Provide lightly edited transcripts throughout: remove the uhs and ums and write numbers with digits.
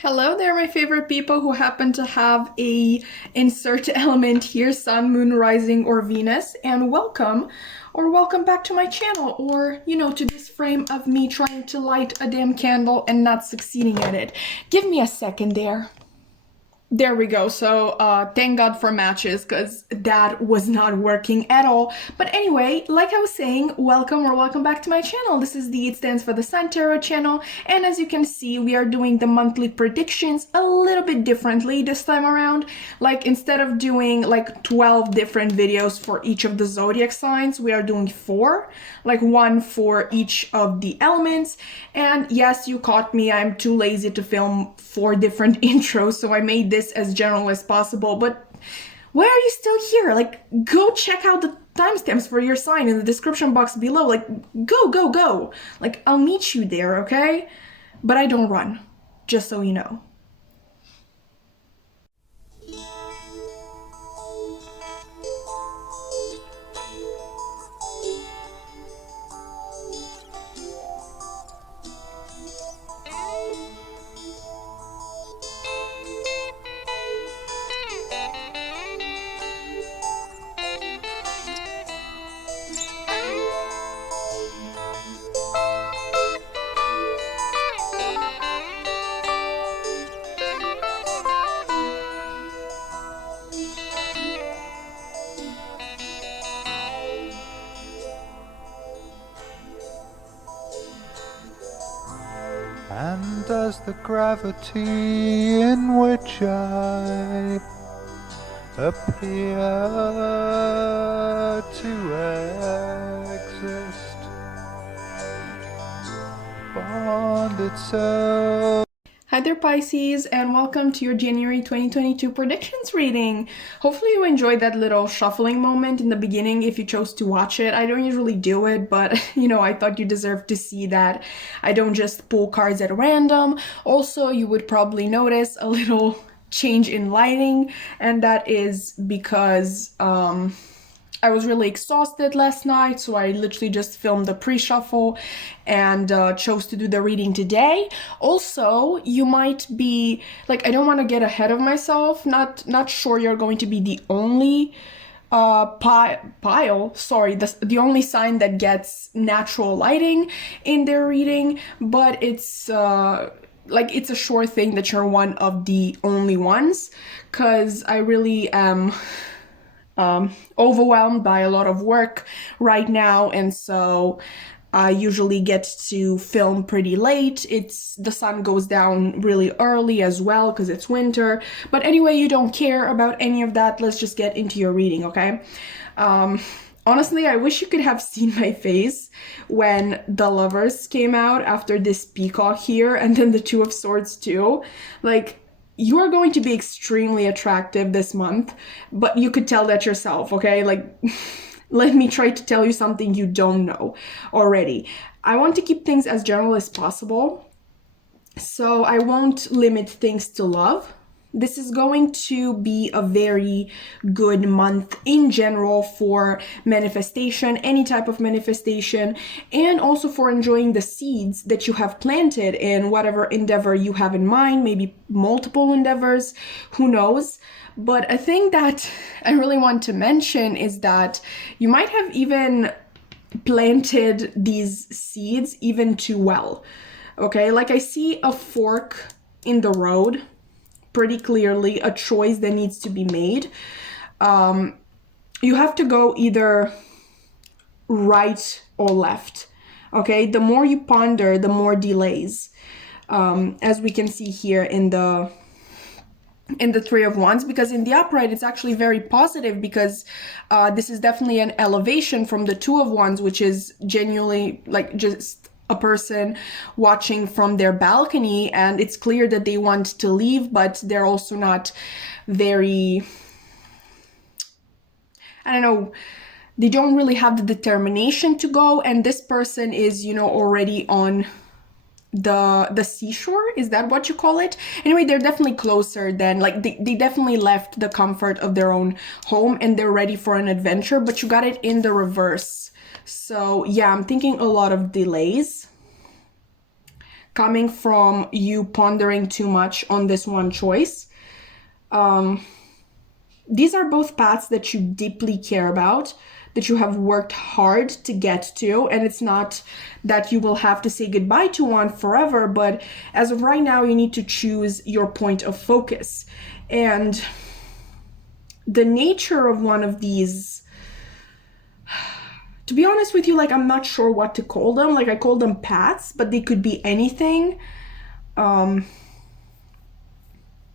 Hello there, my favorite people who happen to have a insert element here, Sun, Moon, Rising, or Venus, and welcome back to my channel, or, to this frame of me trying to light a damn candle and not succeeding at it. Give me a second there. There we go. So thank God for matches, because that was not working at all. But anyway, like I was saying, welcome back to my channel. This is it stands for the Sun Tarot channel, and as you can see, we are doing the monthly predictions a little bit differently this time around. Like, instead of doing like 12 different videos for each of the zodiac signs, we are doing 4, like one for each of the elements. And yes, you caught me, I'm too lazy to film 4 different intros, so I made this as general as possible. But why are you still here? Like, go check out the timestamps for your sign in the description box below. Like, go. Like, I'll meet you there, okay? But I don't run, just so you know. And does the gravity in which I appear to exist bond itself? Hi there, Pisces, and welcome to your January 2022 predictions reading. Hopefully you enjoyed that little shuffling moment in the beginning if you chose to watch it. I don't usually do it, but I thought you deserved to see that I don't just pull cards at random. Also, you would probably notice a little change in lighting, and that is because I was really exhausted last night, so I literally just filmed the pre-shuffle and chose to do the reading today. Also, you might be, like, I don't want to get ahead of myself, not sure you're going to be the only the only sign that gets natural lighting in their reading, but it's it's a sure thing that you're one of the only ones, because I really am overwhelmed by a lot of work right now, and so I usually get to film pretty late. The sun goes down really early as well because it's winter. But anyway, you don't care about any of that. Let's just get into your reading, okay? Honestly, I wish you could have seen my face when the Lovers came out after this peacock here, and then the Two of Swords too. Like, you are going to be extremely attractive this month, but you could tell that yourself, okay? Like, let me try to tell you something you don't know already. I want to keep things as general as possible, so I won't limit things to love. This is going to be a very good month in general for manifestation, any type of manifestation, and also for enjoying the seeds that you have planted in whatever endeavor you have in mind, maybe multiple endeavors, who knows. But a thing that I really want to mention is that you might have even planted these seeds even too well, okay? Like, I see a fork in the road, pretty clearly a choice that needs to be made. You have to go either right or left, okay? The more you ponder, the more delays, as we can see here in the Three of Wands, because in the upright it's actually very positive, because this is definitely an elevation from the Two of Wands, which is genuinely like just a person watching from their balcony, and it's clear that they want to leave, but they're also not very, I don't know, they don't really have the determination to go, and this person is, already on the seashore. Is that what you call it? Anyway, they're definitely closer than, like, they definitely left the comfort of their own home and they're ready for an adventure, but you got it in the reverse. So yeah, I'm thinking a lot of delays, coming from you pondering too much on this one choice. These are both paths that you deeply care about, that you have worked hard to get to, and it's not that you will have to say goodbye to one forever, but as of right now, you need to choose your point of focus. And the nature of one of these, to be honest with you, like, I'm not sure what to call them. Like, I call them paths, but they could be anything. I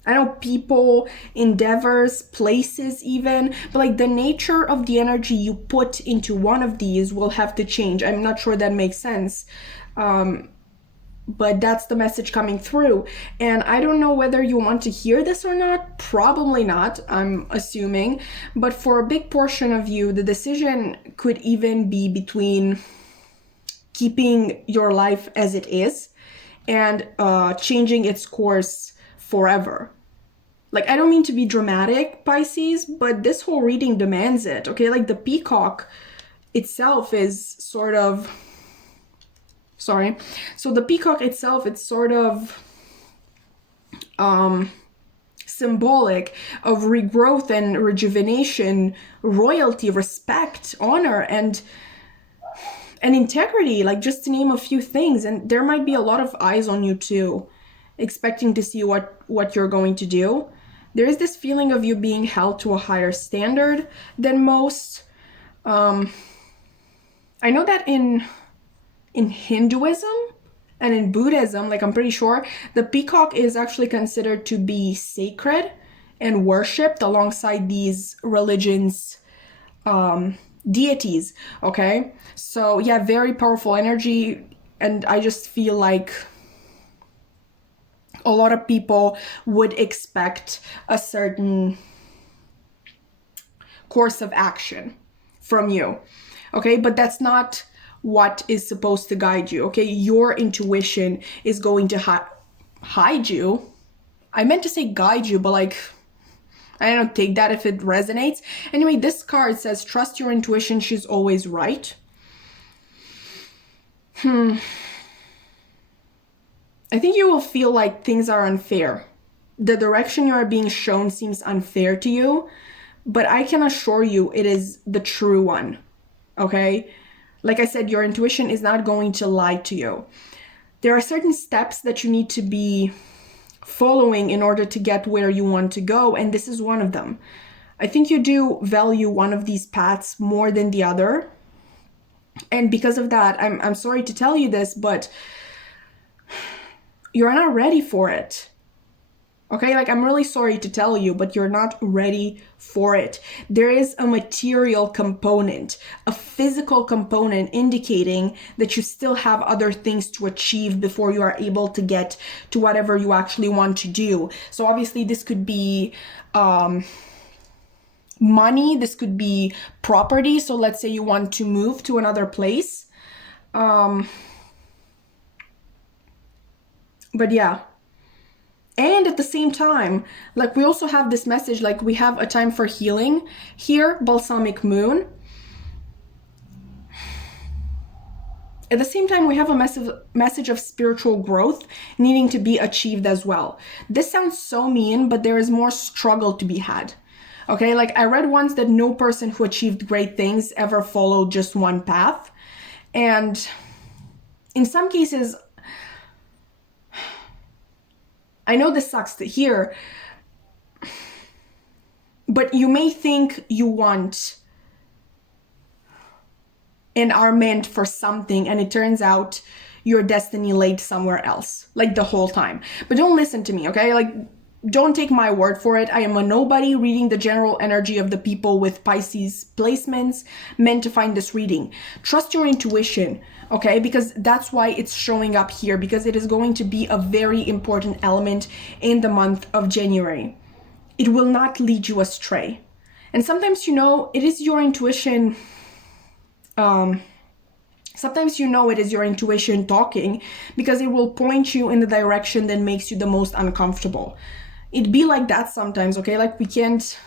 know people, endeavors, places even, but like the nature of the energy you put into one of these will have to change. I'm not sure that makes sense. But that's the message coming through. And I don't know whether you want to hear this or not. Probably not, I'm assuming. But for a big portion of you, the decision could even be between keeping your life as it is and changing its course forever. Like, I don't mean to be dramatic, Pisces, but this whole reading demands it, okay? Like, the peacock itself is sort of... Sorry. So the peacock itself, it's sort of symbolic of regrowth and rejuvenation, royalty, respect, honor, and integrity, like, just to name a few things. And there might be a lot of eyes on you too, expecting to see what you're going to do. There is this feeling of you being held to a higher standard than most. I know that in Hinduism and in Buddhism, like, I'm pretty sure, the peacock is actually considered to be sacred and worshipped alongside these religions' deities, okay? So yeah, very powerful energy, and I just feel like a lot of people would expect a certain course of action from you, okay? But that's not what is supposed to guide you, okay? Your intuition is going to hide you. I meant to say guide you, but like, I don't take that if it resonates. Anyway, this card says, trust your intuition, she's always right. I think you will feel like things are unfair. The direction you are being shown seems unfair to you, but I can assure you it is the true one, okay? Like I said, your intuition is not going to lie to you. There are certain steps that you need to be following in order to get where you want to go, and this is one of them. I think you do value one of these paths more than the other, and because of that, I'm sorry to tell you this, but you're not ready for it. Okay, like, I'm really sorry to tell you, but you're not ready for it. There is a material component, a physical component indicating that you still have other things to achieve before you are able to get to whatever you actually want to do. So obviously this could be money, this could be property. So let's say you want to move to another place. But yeah. And at the same time, like, we also have this message, like, we have a time for healing here, balsamic moon. At the same time, we have a message of spiritual growth needing to be achieved as well. This sounds so mean, but there is more struggle to be had. Okay, like, I read once that no person who achieved great things ever followed just one path. And in some cases, I know this sucks to hear, but you may think you want and are meant for something, and it turns out your destiny laid somewhere else, like, the whole time. But don't listen to me, okay? Like, don't take my word for it. I am a nobody reading the general energy of the people with Pisces placements meant to find this reading. Trust your intuition, okay? Because that's why it's showing up here, because it is going to be a very important element in the month of January. It will not lead you astray. And sometimes, you know, it is your intuition. Sometimes, you know, it is your intuition talking, because it will point you in the direction that makes you the most uncomfortable. It be like that sometimes, okay? Like, we can't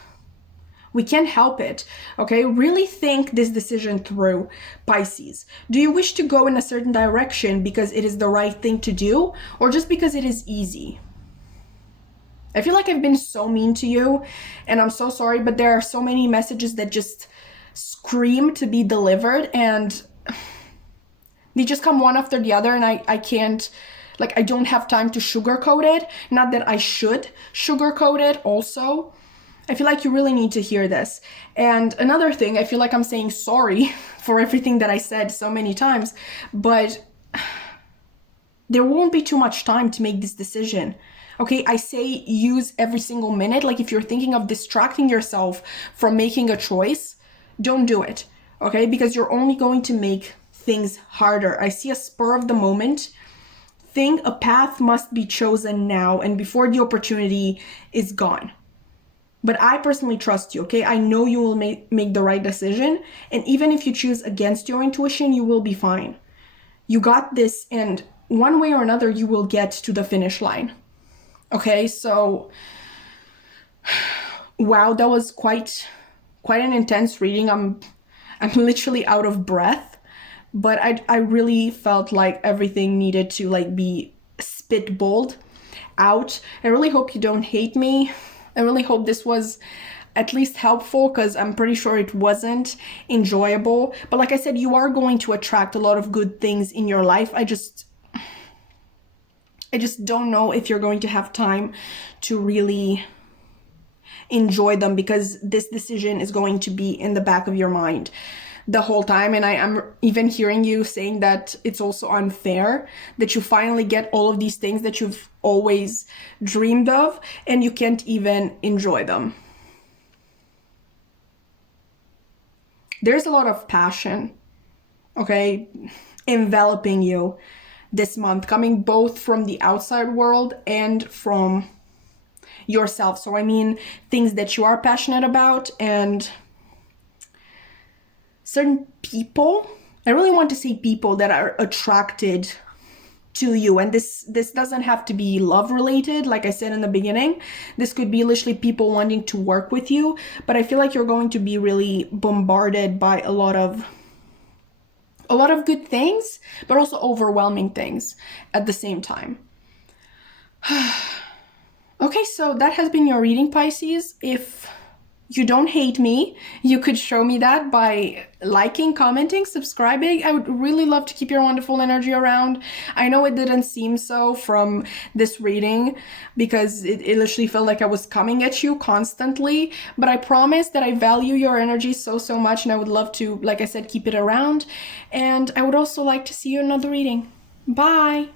We can't help it, okay? Really think this decision through, Pisces. Do you wish to go in a certain direction because it is the right thing to do, or just because it is easy? I feel like I've been so mean to you, and I'm so sorry, but there are so many messages that just scream to be delivered, and they just come one after the other, and I can't, like, I don't have time to sugarcoat it. Not that I should sugarcoat it also. I feel like you really need to hear this. And another thing, I feel like I'm saying sorry for everything that I said so many times, but there won't be too much time to make this decision. Okay, I say use every single minute. Like, if you're thinking of distracting yourself from making a choice, don't do it, okay? Because you're only going to make things harder. I see a spur of the moment thing. A path must be chosen now and before the opportunity is gone. But I personally trust you, okay? I know you will make the right decision. And even if you choose against your intuition, you will be fine. You got this, and one way or another, you will get to the finish line. Okay, so wow, that was quite an intense reading. I'm literally out of breath, but I really felt like everything needed to like be spitballed out. I really hope you don't hate me. I really hope this was at least helpful, because I'm pretty sure it wasn't enjoyable. But like I said, you are going to attract a lot of good things in your life. I just don't know if you're going to have time to really enjoy them, because this decision is going to be in the back of your mind the whole time. And I'm even hearing you saying that it's also unfair that you finally get all of these things that you've always dreamed of and you can't even enjoy them. There's a lot of passion, okay, enveloping you this month, coming both from the outside world and from yourself. So I mean, things that you are passionate about and certain people. I really want to say people that are attracted to you. And this doesn't have to be love related, like I said in the beginning. This could be literally people wanting to work with you, but I feel like you're going to be really bombarded by a lot of good things, but also overwhelming things at the same time. Okay, so that has been your reading, Pisces. If you don't hate me, you could show me that by liking, commenting, subscribing. I would really love to keep your wonderful energy around. I know it didn't seem so from this reading, because it literally felt like I was coming at you constantly, but I promise that I value your energy so much, and I would love to, like I said, keep it around. And I would also like to see you in another reading. Bye!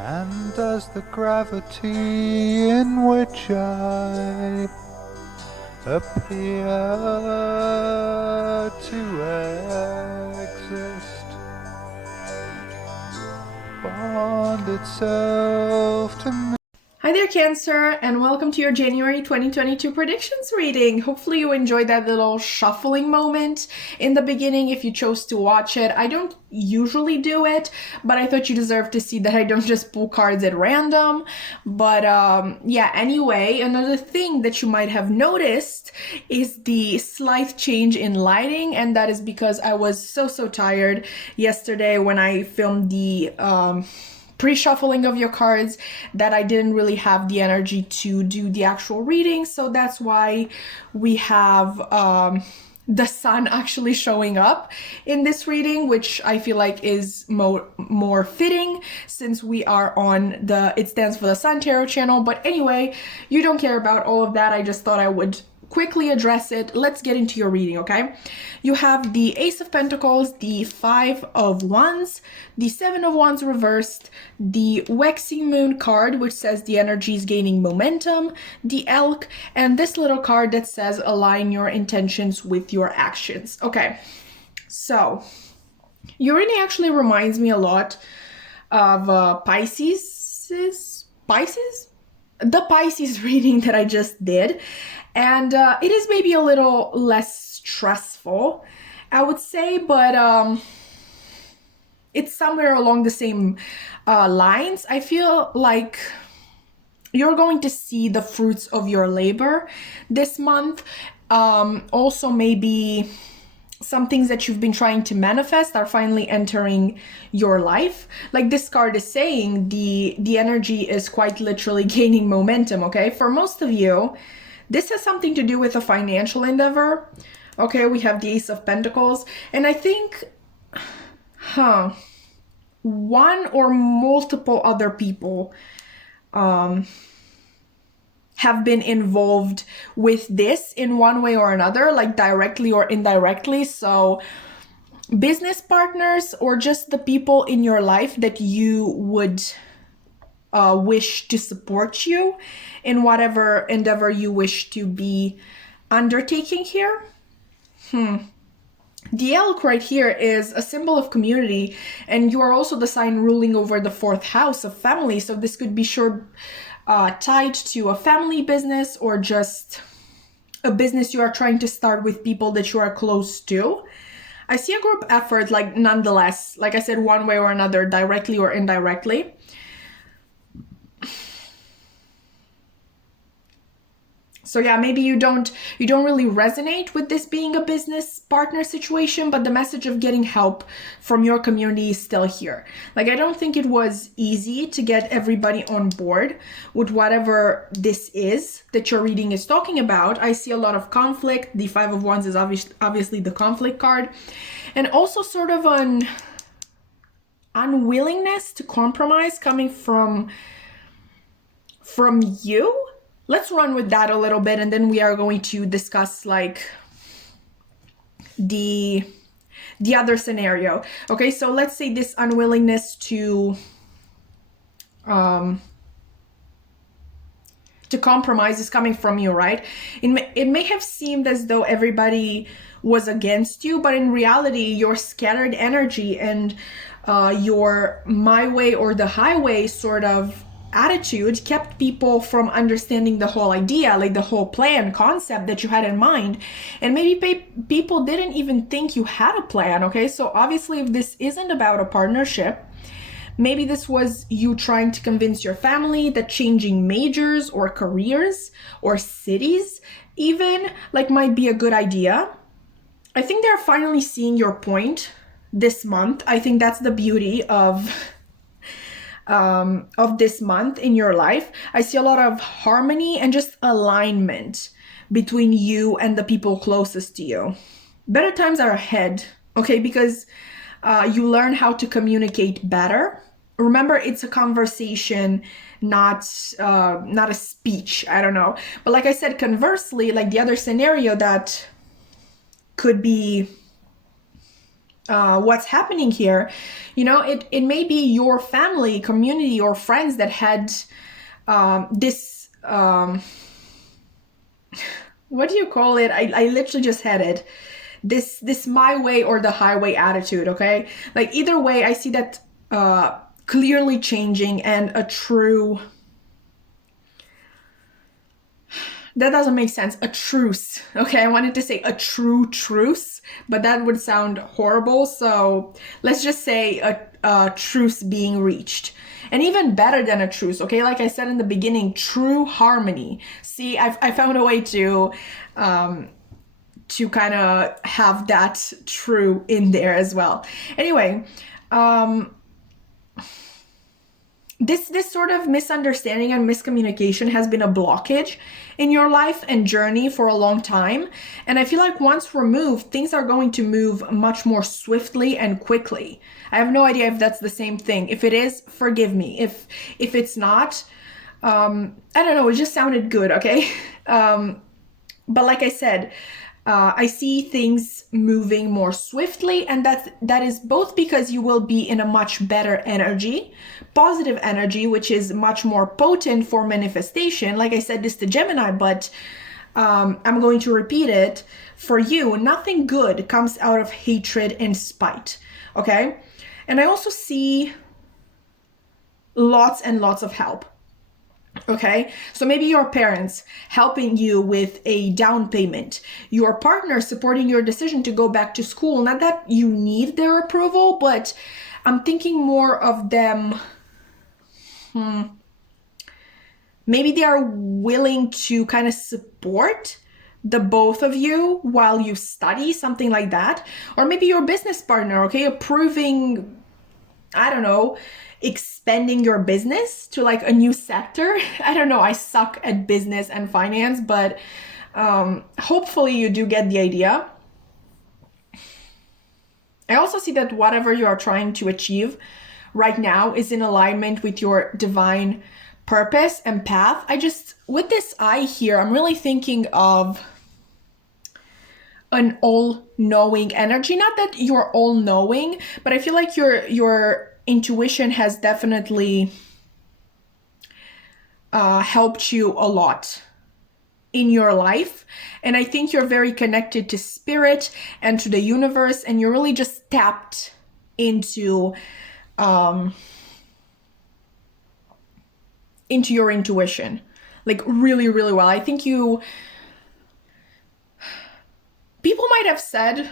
And does the gravity in which I appear to exist bond itself to me? Hi there, Cancer, and welcome to your January 2022 predictions reading. Hopefully you enjoyed that little shuffling moment in the beginning if you chose to watch it. I don't usually do it, but I thought you deserved to see that I don't just pull cards at random. But yeah, anyway, another thing that you might have noticed is the slight change in lighting, and that is because I was so tired yesterday when I filmed the pre-shuffling of your cards, that I didn't really have the energy to do the actual reading. So that's why we have the sun actually showing up in this reading, which I feel like is more fitting since we are on it stands for the Sun Tarot channel. But anyway, you don't care about all of that. I just thought I would quickly address it. Let's get into your reading, okay? You have the Ace of Pentacles, the Five of Wands, the Seven of Wands reversed, the Waxing Moon card, which says the energy is gaining momentum, the Elk, and this little card that says align your intentions with your actions. Okay, so your reading actually reminds me a lot of Pisces? The Pisces reading that I just did. And it is maybe a little less stressful, I would say, but it's somewhere along the same lines. I feel like you're going to see the fruits of your labor this month. Also, maybe some things that you've been trying to manifest are finally entering your life. Like this card is saying, the energy is quite literally gaining momentum, okay? For most of you, this has something to do with a financial endeavor. Okay, we have the Ace of Pentacles. And I think, one or multiple other people have been involved with this in one way or another, like directly or indirectly. So business partners or just the people in your life that you would wish to support you in whatever endeavor you wish to be undertaking here. The elk right here is a symbol of community, and you are also the sign ruling over the fourth house of family. So this could be tied to a family business or just a business you are trying to start with people that you are close to. I see a group effort, like nonetheless, like I said, one way or another, directly or indirectly. So yeah, maybe you don't really resonate with this being a business partner situation, but the message of getting help from your community is still here. Like, I don't think it was easy to get everybody on board with whatever this is that your reading is talking about. I see a lot of conflict. The Five of Wands is obviously the conflict card. And also sort of an unwillingness to compromise coming from you. Let's run with that a little bit, and then we are going to discuss like the other scenario. Okay, so let's say this unwillingness to compromise is coming from you, right? It may have seemed as though everybody was against you, but in reality, your scattered energy and your my way or the highway sort of attitude kept people from understanding the whole idea, like the whole plan concept that you had in mind. And maybe people didn't even think you had a plan. Okay, so obviously if this isn't about a partnership, maybe this was you trying to convince your family that changing majors or careers or cities even like might be a good idea. I think they're finally seeing your point this month. I think that's the beauty of this month in your life. I see a lot of harmony and just alignment between you and the people closest to you. Better times are ahead, okay? Because you learn how to communicate better. Remember, it's a conversation, not a speech. I don't know. But like I said, conversely, like the other scenario that could be what's happening here, you know, it may be your family, community, or friends that had this what do you call it? I literally just had it. This my way or the highway attitude, okay? Like either way, I see that clearly changing and a true... That doesn't make sense. A truce. Okay, I wanted to say a true truce, but that would sound horrible. So let's just say a truce being reached. And even better than a truce, okay? Like I said in the beginning, true harmony. See, I found a way to kind of have that true in there as well. Anyway, this sort of misunderstanding and miscommunication has been a blockage in your life and journey for a long time. And I feel like once removed, things are going to move much more swiftly and quickly. I have no idea if that's the same thing. If it is, forgive me. If it's not, I don't know, it just sounded good, okay? But like I said, I see things moving more swiftly, and that is both because you will be in a much better energy, positive energy, which is much more potent for manifestation. Like I said this to Gemini, but I'm going to repeat it for you. Nothing good comes out of hatred and spite, okay? And I also see lots and lots of help. Okay, so maybe your parents helping you with a down payment, your partner supporting your decision to go back to school. Not that you need their approval, but I'm thinking more of them. Maybe they are willing to kind of support the both of you while you study, something like that. Or maybe your business partner, okay, approving, I don't know, expanding your business to like a new sector. I don't know, I suck at business and finance, but hopefully you do get the idea. I also see that whatever you are trying to achieve right now is in alignment with your divine purpose and path. With this eye here, I'm really thinking of an all-knowing energy. Not that you're all-knowing, but I feel like your intuition has definitely helped you a lot in your life. And I think you're very connected to spirit and to the universe, and you're really just tapped into your intuition, like really, really well. I think people might have said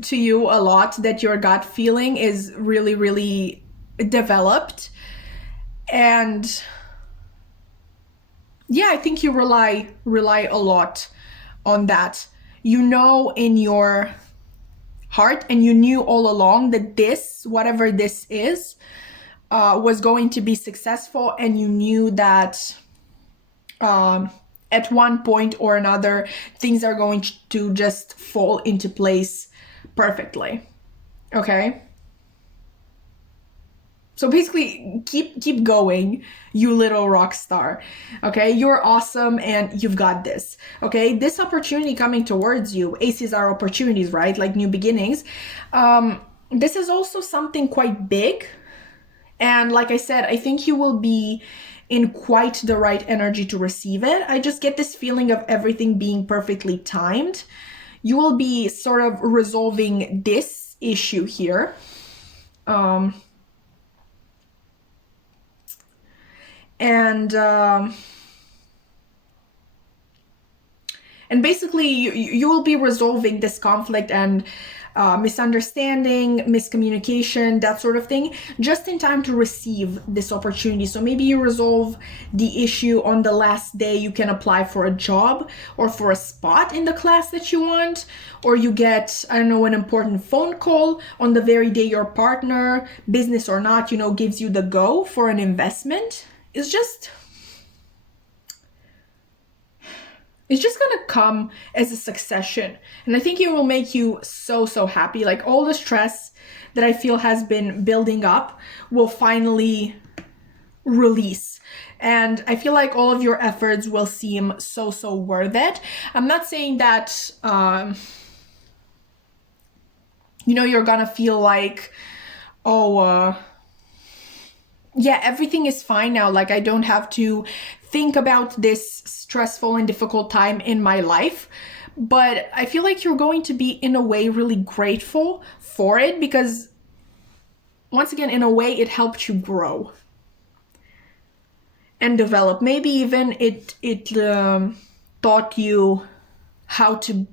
to you a lot that your gut feeling is really, really developed. And yeah, I think you rely a lot on that. You know in your heart, and you knew all along that this, whatever this is, was going to be successful, and you knew that at one point or another, things are going to just fall into place perfectly. Okay? So basically, keep going, you little rock star. Okay? You're awesome and you've got this. Okay? This opportunity coming towards you, aces are opportunities, right? Like new beginnings. This is also something quite big. And like I said, I think you will be in quite the right energy to receive it. I just get this feeling of everything being perfectly timed. You will be sort of resolving this issue here. And basically you will be resolving this conflict and misunderstanding, miscommunication, that sort of thing, just in time to receive this opportunity. So maybe you resolve the issue on the last day you can apply for a job or for a spot in the class that you want, or you get, I don't know, an important phone call on the very day your partner, business or not, gives you the go for an investment. It's just gonna come as a succession. And I think it will make you so happy. Like all the stress that I feel has been building up will finally release. And I feel like all of your efforts will seem so worth it. I'm not saying that, you're gonna feel like, yeah, everything is fine now. Like I don't have to think about this stressful and difficult time in my life. But I feel like you're going to be, in a way, really grateful for it because, once again, in a way, it helped you grow and develop. Maybe even it taught you how to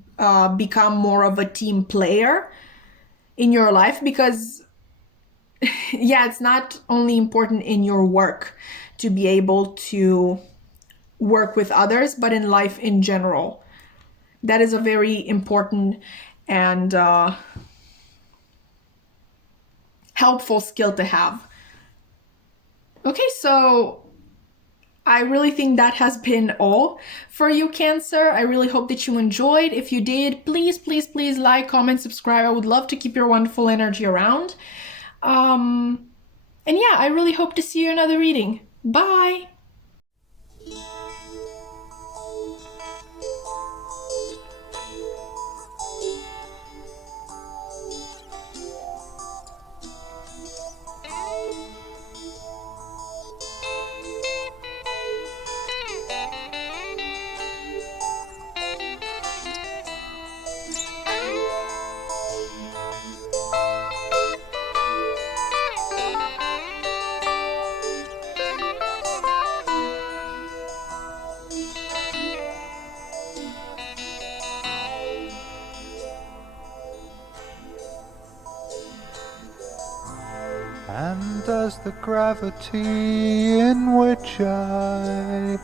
become more of a team player in your life because yeah, it's not only important in your work to be able to work with others, but in life in general. That is a very important and helpful skill to have. Okay, so I really think that has been all for you, Cancer. I really hope that you enjoyed. If you did, please like, comment, subscribe. I would love to keep your wonderful energy around. And yeah, I really hope to see you in another reading. Bye! and as the gravity in which I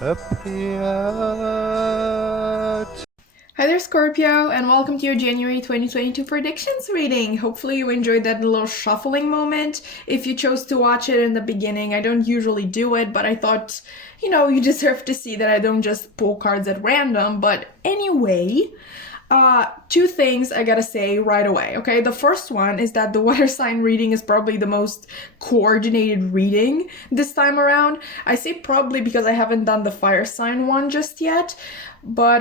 appear. Hi there, Scorpio, and welcome to your January 2022 predictions reading. Hopefully you enjoyed that little shuffling moment. If you chose to watch it in the beginning, I don't usually do it, but I thought, you deserve to see that I don't just pull cards at random. But anyway, two things I gotta say right away, okay? The first one is that the water sign reading is probably the most coordinated reading this time around. I say probably because I haven't done the fire sign one just yet, but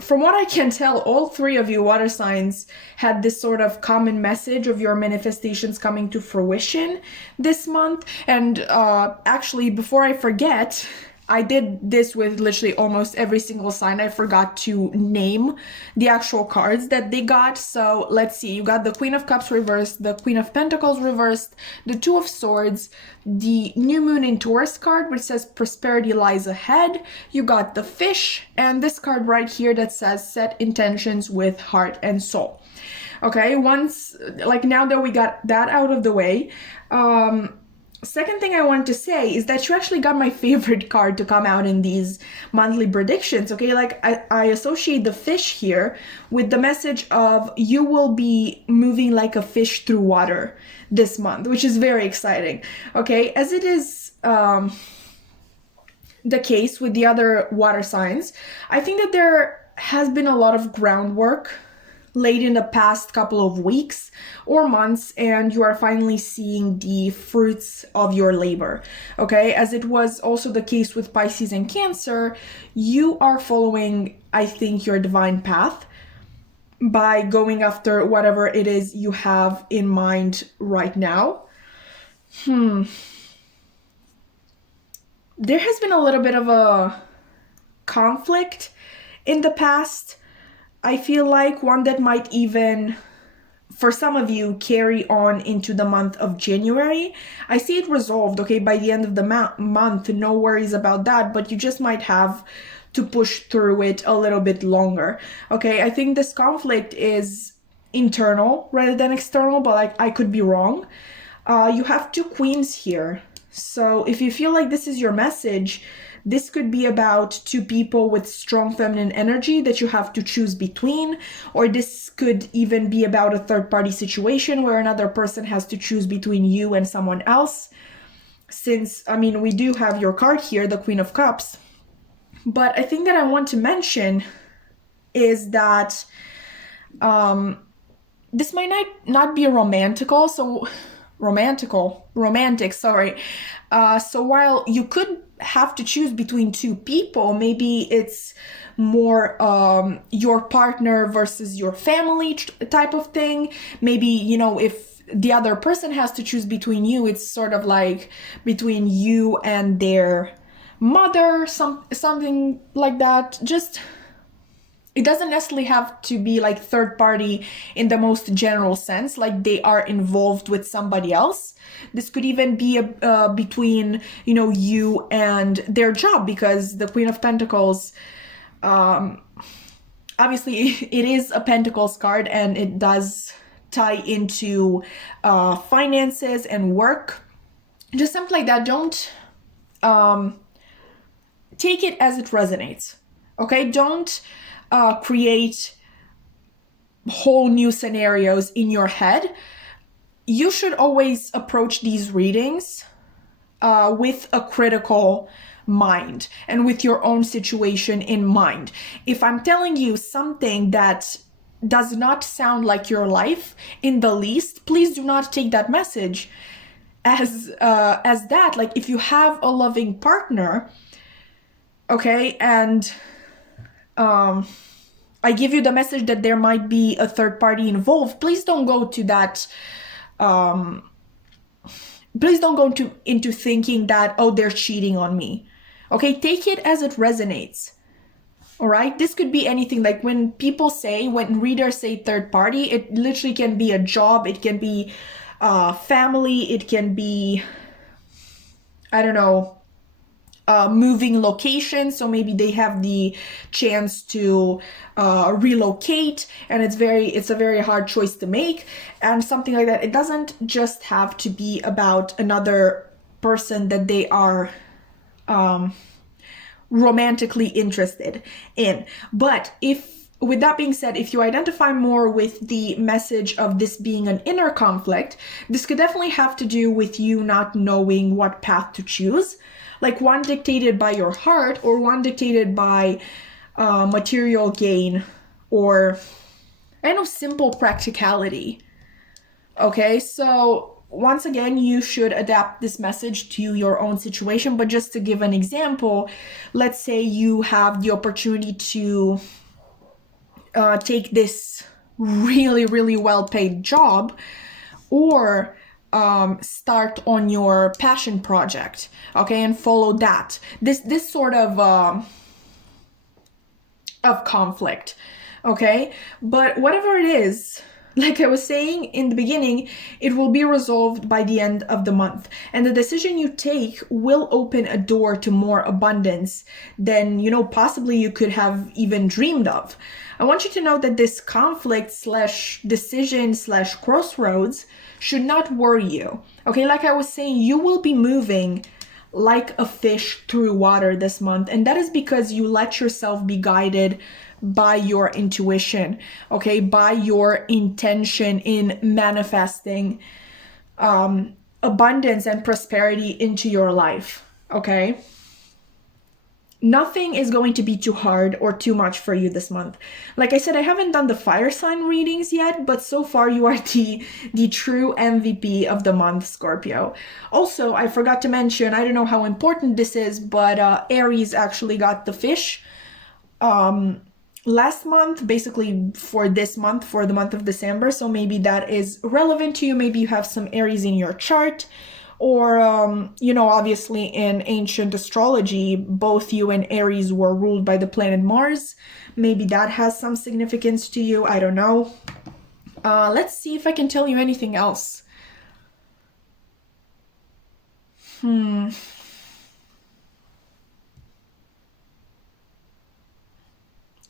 from what I can tell, all three of you water signs had this sort of common message of your manifestations coming to fruition this month. And actually, before I forget, I did this with literally almost every single sign. I forgot to name the actual cards that they got. So let's see. You got the Queen of Cups reversed, the Queen of Pentacles reversed, the Two of Swords, the New Moon in Taurus card, which says prosperity lies ahead. You got the Fish, and this card right here that says set intentions with heart and soul. Okay, now that we got that out of the way, second thing I want to say is that you actually got my favorite card to come out in these monthly predictions, okay? Like, I associate the Fish here with the message of you will be moving like a fish through water this month, which is very exciting, okay? As it is the case with the other water signs, I think that there has been a lot of groundwork laid in the past couple of weeks or months, and you are finally seeing the fruits of your labor, okay? As it was also the case with Pisces and Cancer, you are following, I think, your divine path by going after whatever it is you have in mind right now. There has been a little bit of a conflict in the past. I feel like one that might even, for some of you, carry on into the month of January. I see it resolved, okay, by the end of the month, no worries about that, but you just might have to push through it a little bit longer, okay? I think this conflict is internal rather than external, but I could be wrong. You have two queens here, so if you feel like this is your message, this could be about two people with strong feminine energy that you have to choose between, or this could even be about a third-party situation where another person has to choose between you and someone else. Since, I mean, we do have your card here, the Queen of Cups. But I think that I want to mention is that this might not be romantic, sorry. So while you could have to choose between two people, maybe it's more your partner versus your family type of thing. Maybe, if the other person has to choose between you, it's sort of like between you and their mother, something like that. Just, it doesn't necessarily have to be like third party in the most general sense, like they are involved with somebody else. This could even be between, you and their job, because the Queen of Pentacles, obviously it is a Pentacles card and it does tie into finances and work. Just something like that. Don't take it as it resonates, okay? Don't create whole new scenarios in your head. You should always approach these readings with a critical mind and with your own situation in mind. If I'm telling you something that does not sound like your life in the least, please do not take that message as that. Like, if you have a loving partner, okay, and I give you the message that there might be a third party involved, please don't go to that. Please don't go into thinking that, oh, they're cheating on me. Okay, take it as it resonates. All right, this could be anything. Like when readers say third party, it literally can be a job, it can be family, it can be, I don't know, moving location, so maybe they have the chance to relocate, and it's a very hard choice to make, and something like that. It doesn't just have to be about another person that they are romantically interested in. But with that being said, if you identify more with the message of this being an inner conflict, this could definitely have to do with you not knowing what path to choose, like one dictated by your heart or one dictated by material gain, or I don't know, simple practicality. Okay, so once again, you should adapt this message to your own situation. But just to give an example, let's say you have the opportunity to take this really, really well-paid job, or start on your passion project, okay, and follow that. This sort of conflict, okay? But whatever it is, like I was saying in the beginning, it will be resolved by the end of the month. And the decision you take will open a door to more abundance than, possibly you could have even dreamed of. I want you to know that this conflict / decision / crossroads should not worry you. Okay, like I was saying, you will be moving like a fish through water this month. And that is because you let yourself be guided by your intuition, okay, by your intention in manifesting abundance and prosperity into your life, okay? Nothing is going to be too hard or too much for you this month. Like I said, I haven't done the fire sign readings yet, but so far you are the true MVP of the month, Scorpio. Also, I forgot to mention, I don't know how important this is, but Aries actually got the fish last month, basically for this month, for the month of December. So maybe that is relevant to you. Maybe you have some Aries in your chart. Or, obviously in ancient astrology, both you and Aries were ruled by the planet Mars. Maybe that has some significance to you. I don't know. Let's see if I can tell you anything else.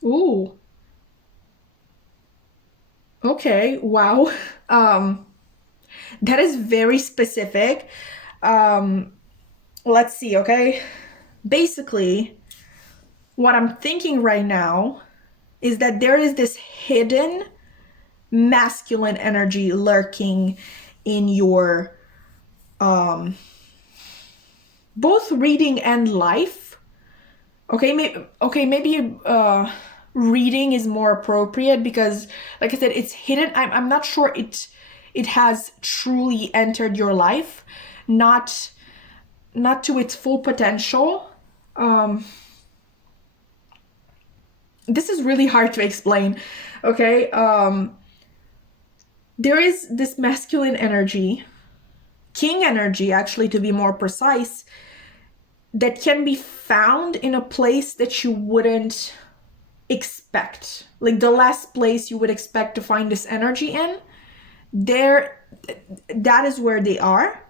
Ooh. Okay, wow. That is very specific. Let's see, okay? Basically, what I'm thinking right now is that there is this hidden masculine energy lurking in your both reading and life. Okay, maybe reading is more appropriate because, like I said, it's hidden. I'm not sure it has truly entered your life, not to its full potential. This is really hard to explain, okay? There is this masculine energy, king energy, actually, to be more precise, that can be found in a place that you wouldn't expect. Like the last place you would expect to find this energy in, that is where they are.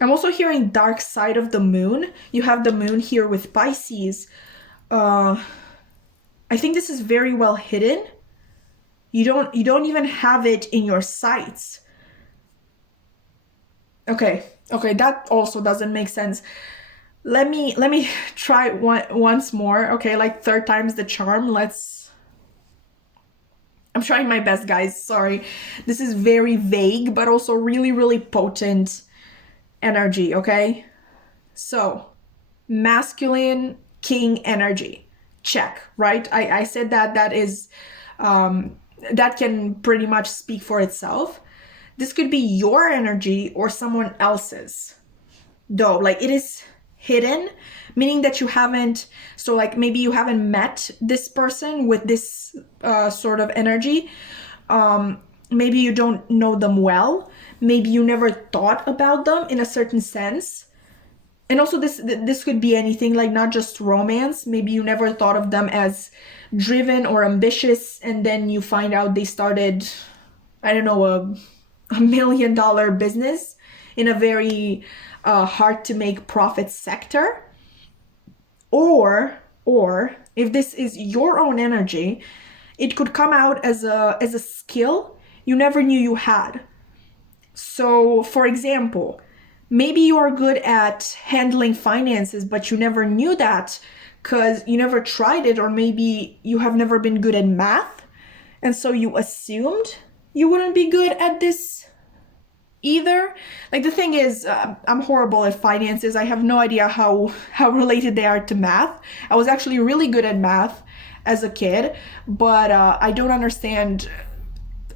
I'm also hearing dark side of the moon. You have the moon here with Pisces. I think this is very well hidden. You don't even have it in your sights. Okay, that also doesn't make sense. Let me try once more. Okay, like third time's the charm. I'm trying my best, guys. Sorry. This is very vague, but also really, really potent energy, okay? So, masculine king energy. Check, right? I said that is, that can pretty much speak for itself. This could be your energy or someone else's, though. Like, it is hidden, meaning that you haven't, so like maybe you haven't met this person with this sort of energy. Maybe you don't know them well. Maybe you never thought about them in a certain sense. And also this could be anything, like not just romance. Maybe you never thought of them as driven or ambitious, and then you find out they started, I don't know, a $1 million business in a very hard to make profit sector. Or if this is your own energy, it could come out as a skill you never knew you had. So, for example, maybe you are good at handling finances, but you never knew that because you never tried it, or maybe you have never been good at math, and so you assumed you wouldn't be good at this either. Like, the thing is, I'm horrible at finances. I have no idea how related they are to math. I was actually really good at math as a kid, but I don't understand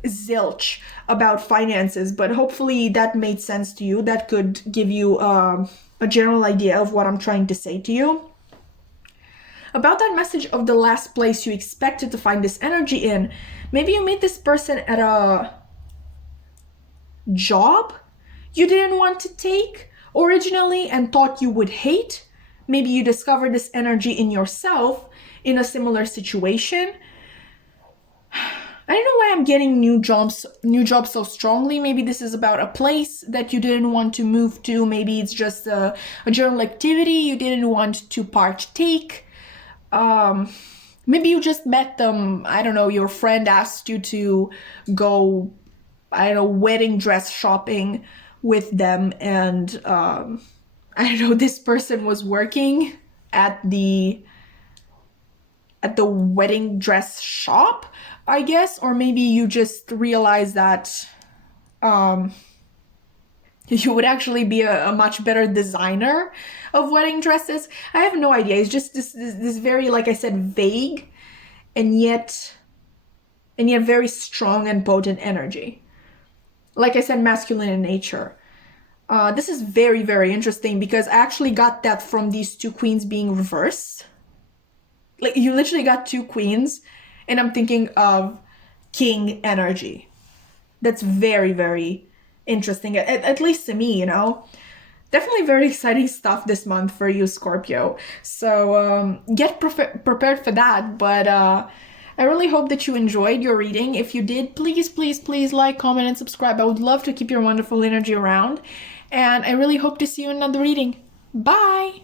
zilch about finances. But hopefully that made sense to you. That could give you a general idea of what I'm trying to say to you. About that message of the last place you expected to find this energy in, maybe you meet this person at a job you didn't want to take originally and thought you would hate. Maybe you discovered this energy in yourself in a similar situation. I don't know why I'm getting new jobs so strongly. Maybe this is about a place that you didn't want to move to. Maybe it's just a general activity you didn't want to partake. Maybe you just met them. I don't know, your friend asked you to go, I don't know, wedding dress shopping with them, and I don't know, this person was working at the wedding dress shop, I guess. Or maybe you just realized that you would actually be a much better designer of wedding dresses. I have no idea. It's just this very, like I said, vague and yet very strong and potent energy. Like I said, masculine in nature. This is very, very interesting because I actually got that from these two queens being reversed. Like, you literally got two queens, and I'm thinking of king energy. That's very, very interesting, at least to me, you know. Definitely very exciting stuff this month for you, Scorpio. So get prepared for that. But I really hope that you enjoyed your reading. If you did, please, please, please like, comment, and subscribe. I would love to keep your wonderful energy around. And I really hope to see you in another reading. Bye!